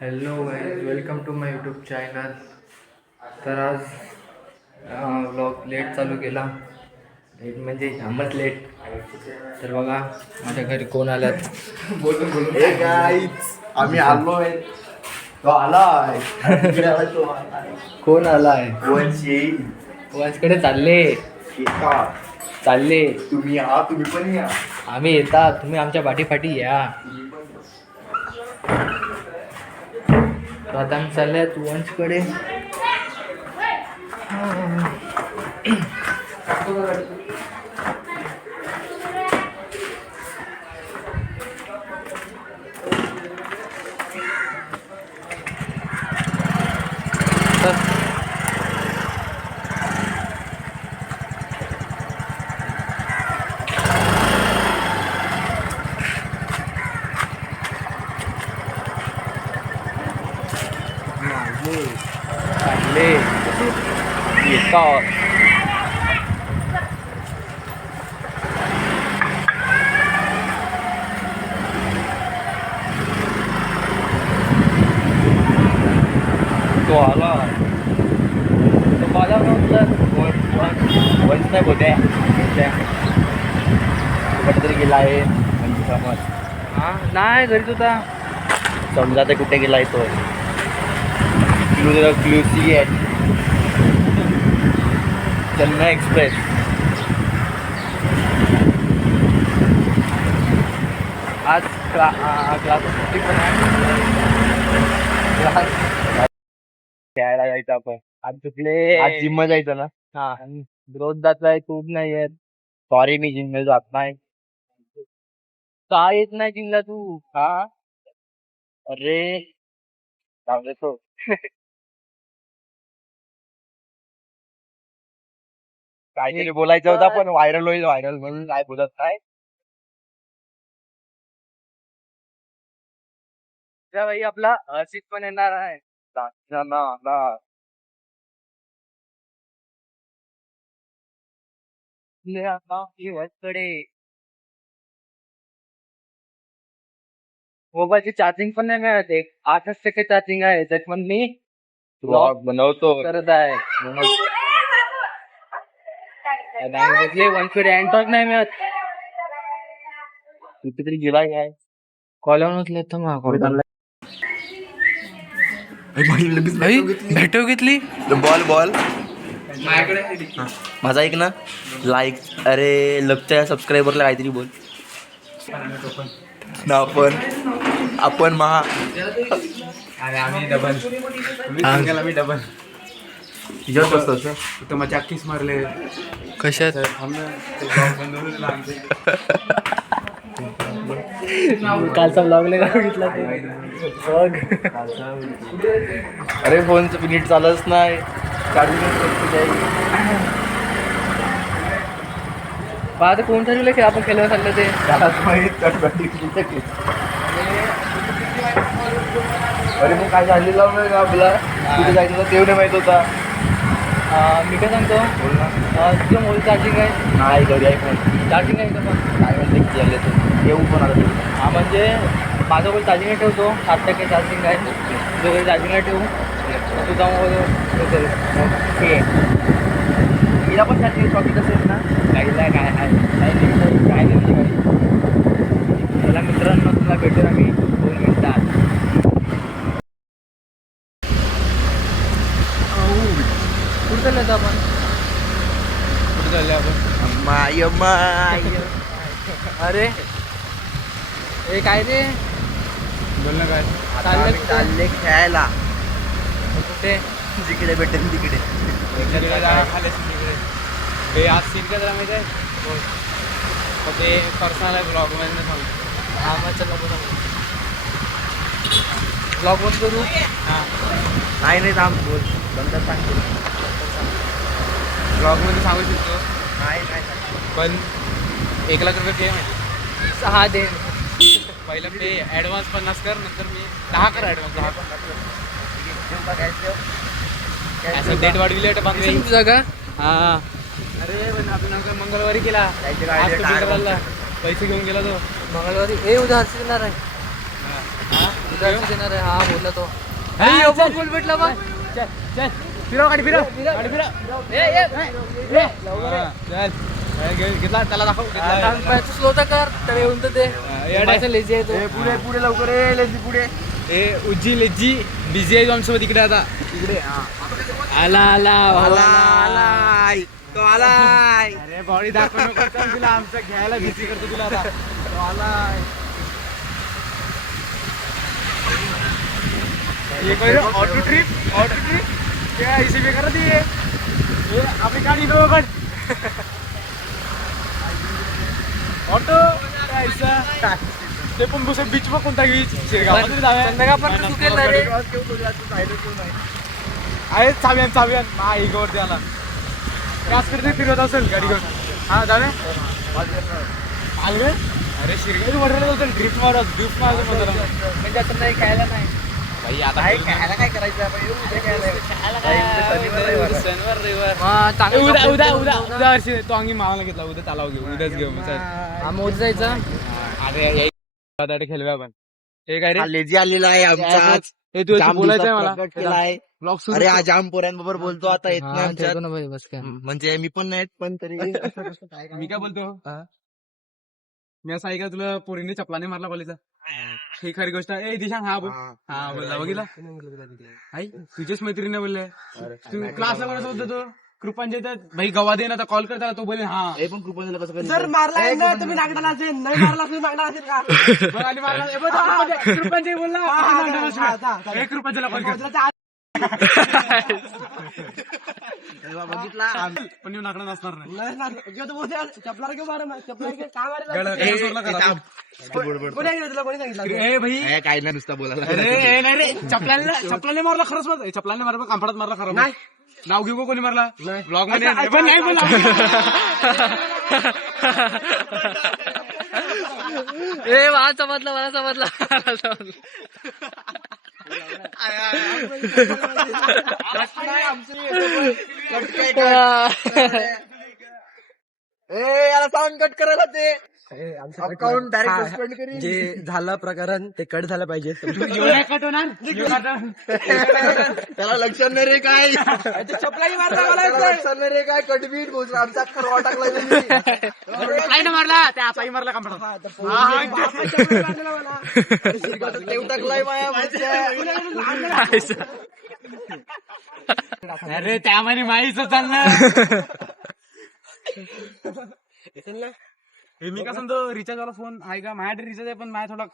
Hello guys, welcome to my YouTube channel. तर आज vlog late चालू केला. लेट म्हणजे जामच लेट. तर बघा माझ्या घरी कोण आल्यात. बोलून बोलून हे गाईच आम्ही आलोय. तो आलाय. इकडे आलाय तो आलाय. कोण आलाय? वंशी वंशकडे चालले. येतात. चालले तुम्ही या, तुम्ही पण या. आम्ही येतात, तुम्ही आमच्या पाठीपाठी या. तुम्ही पण या. तर आता आम्ही चालल्यात वंशकडे. चालले येतात. तो आला. तो मला म्हटलं वंश नाही बोलते. कुठेतरी गेला आहे म्हणजे समज. हा नाही घरीच होता. समजा ते कुठे गेला आहे तो. क्लूसी आहे. चेन्नई एक्सप्रेस. आज क्लास सुट्टी पण आहे. खेळायला जायचं आपण. आज चुकले. आज जिम जायचं ना. हा रोज जात आहे, खूप नाही येत. सॉरी मी जिमला जात नाही. का येत नाही जिमला तू? हा अरे जाऊ तो. काहीतरी बोलायचं होतं पण व्हायरल होईल म्हणून काय बोलत नाही. भाई आपला हर्षित पण येणार आहे. कडे मोबाईलची चार्जिंग पण नाही मिळत. 8% चार्जिंग आहे. त्यात पण मी ब्लॉग बनवतो करत आहे. वनकडे अँटॉक नाही मिळत. कुठेतरी गेला काय कॉलवरच तर मग कॉल भेटव घेतली. बॉल बॉल माझा ऐक ना. लाईक अरे लगच्या सबस्क्रायबरला काहीतरी बोल ना. आपण महा अरे आम्ही डबल आम्ही डबल तो मग किस मारले कशात. कालचा ब्लॉग नाही बघितला बघ. अरे फोनचं मिनिट चालच नाही. आता कोण ठरवलं की आपण खेळायला चाललं ते. अरे मग काय झालेलं नाही का आपला कुठे जायचं होतं तेवढं माहित होता. मी काय सांगतो तुझं मोबाईल चार्जिंग आहे. नाही घरी आहे चार्जिंग आहे का पण काय म्हणते किती झाले तर येऊ पण आलं. हा म्हणजे माझा मोबाईल चार्जिंगला ठेवतो. 7% चार्जिंग आहे. तुझं घरी चार्जिंगला ठेवू. तुझा मोबाईल ओके. हिला पण चार्जिंग शॉपिंग असेल ना. गाडीला काय आहे काय नाही गाडी. चला मित्रांनो तुला भेटून आम्ही 2 मिनिटात. कुठं चाललं आपण. कुठं चाललं आपण. माय अरे हे काय रे. बोल ना काय चालले खेळायला. कुठे जिकडे भेटेल तिकडे. आज सीन का जरा माहिती आहे ते पर्सनल आहे ब्लॉग मध्ये सांगतो. हा मग चला बोला. ब्लॉग बंद करू. हां नाही थांब बोल नंतर सांगतो. ब्लॉग मध्ये सांगू शकतो नाही पण 1 लाख रुपये पे माहिती. 6 दे. पहिलं पे ॲडव्हान्स 50 कर. नंतर मी 10 कर ॲडव्हान्स 10 असं डेट वाढविली आहे तुझा का. हां. अरे पण आपण मंगळवारी केला. आज तो बिल्डरला पैसे घेऊन गेला तो मंगळवारी. हे उद्या हर्षित येणार आहे. हां उधारची देणार आहे हा बोलला तो अरे बघ गोल भेटला बघ चल चल फिरव गाडी फिरव गाडी फिरव चल घेतला त्याला दाखव स्लो तर कर तर येऊन तर ते लेझी आहे तो पुढे पुढे लवकर ये लेझी पुढे ए उज्जी लेज्जी बिझी आहे आमच्यासोबत इकडे आता इकडे आला आला आलाय तो आलाय अरे बॉडी दाखवू नको चल तुला आमचं घ्यायला बिझी करतो तुला आता तो आलाय ये कोई ऑटो ट्रिप क्या इसी पे कर दिए ये अपनी गाड़ी दो बट ऑटो ऐसा ते पण दुसरे बीच वर कोणता बीच शेगावमध्ये जाऊया संध्याकाळपर्यंत सुटेल ना रे आहे चाव्यान मा इगोवरती आला त्याच करते फिरत असेल गाडी घेऊन हा जाऊया आले अरे शिरगाई वरला होतं ड्रिफ्ट मारत म्हणजे आता नाही खायला नाही भाई आता काय करायचं शनिवार रविवार हा चांगलं उद्या वर्षी तो अंगी मावाला घेतला उद्या तालाव घेऊ उद्याच घेऊ हा मोदी जायचा अरे खेळूया आपण हे काय रे लेझी आलेला आहे आमचा हे तू बोलायचंय मला केलाय ब्लॉग सुरू अरे हा जाम पोऱ्यांबरोबर बोलतो आता येत नाही हा, आमच्यात ठेवतो ना भाई बस काय म्हणजे मी पण नाही पण तरी मी काय बोलतो मी असं ऐका तुला पोरीने चपलाने मारला कॉलेजचा ही खरी गोष्ट आहे. ए दिशांग हा बोल हा बोलला बघितला आई तुझ्याच मैत्रीने बोलले तू क्लासला कोणाचा होता तो कृपांचे तर भाई गवा दे ना तर कॉल करता तो बोले हा हे पण खूप कसं कधी जर मारला ना तुम्ही नागडाला असेल नाही मारला तुम्ही नागडा असेल का आणि मारला कृपांचे बोलला एक रुपयाला कॉल करता बघितला पण येऊ नागडा नसणार नाही ए भाई काय नाही नुसता बोलायला अरे नाही रे चपलाने मारला खरंच मग चपलाने मारला कांपडात मारला खरं नाही नाव घेऊ का कोणी मारला ब्लॉग मध्ये नाही बोला ए मला समजलं याला साऊंड कट करायला ते अकाउंट डायरेक्ट सस्पेंड करी जे झालं प्रकरण ते कट झालं पाहिजे कट होणार त्याला लक्ष नाही रे काय चपलाही लक्ष नाही रे काय कटबीट बोल आमचा खरवा टाकलाय नाही मारला त्या आताही मारला कांपडात देव टाकलाय माया अरे त्यामध्ये माहीच चाललं हे मी का सांगतो रिचार्ज वाला फोन आहे का माझ्याकडे रिचार्ज आहे पण माझ्या थोडा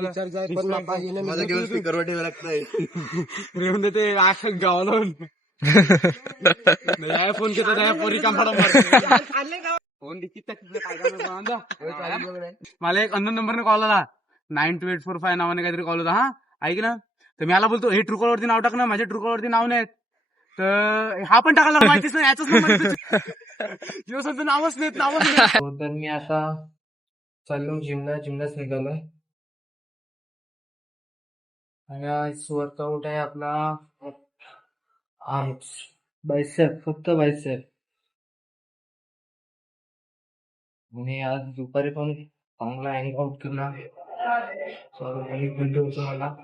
रिचार्ज आहे पण बापा घेणं माझा घेऊन स्पीकरवर ठेवायला लागतंय रेवून देते गावाला फोन घेतो पोरी कांपडा फोन मला एक अननोन नंबरने कॉल आला 9284 नावाने काहीतरी कॉल होता हा ऐक ना तर मी आला बोलतो हे ट्रू कॉलवरती नाव टाक ना माझ्या ट्रू कॉलवरती नाव नाहीत तर हा पण टाकायला माहितीच नाही याच नंबर नावच नाहीत तर मी आता चाललो जिमलाच निघालोय आणि आज वर्कआउट आहे आपला आर्म्स बायसेप फक्त बायसेप आणि आज दुपारी पण चांगला हँगआउट केला व्हिडिओ होतो मला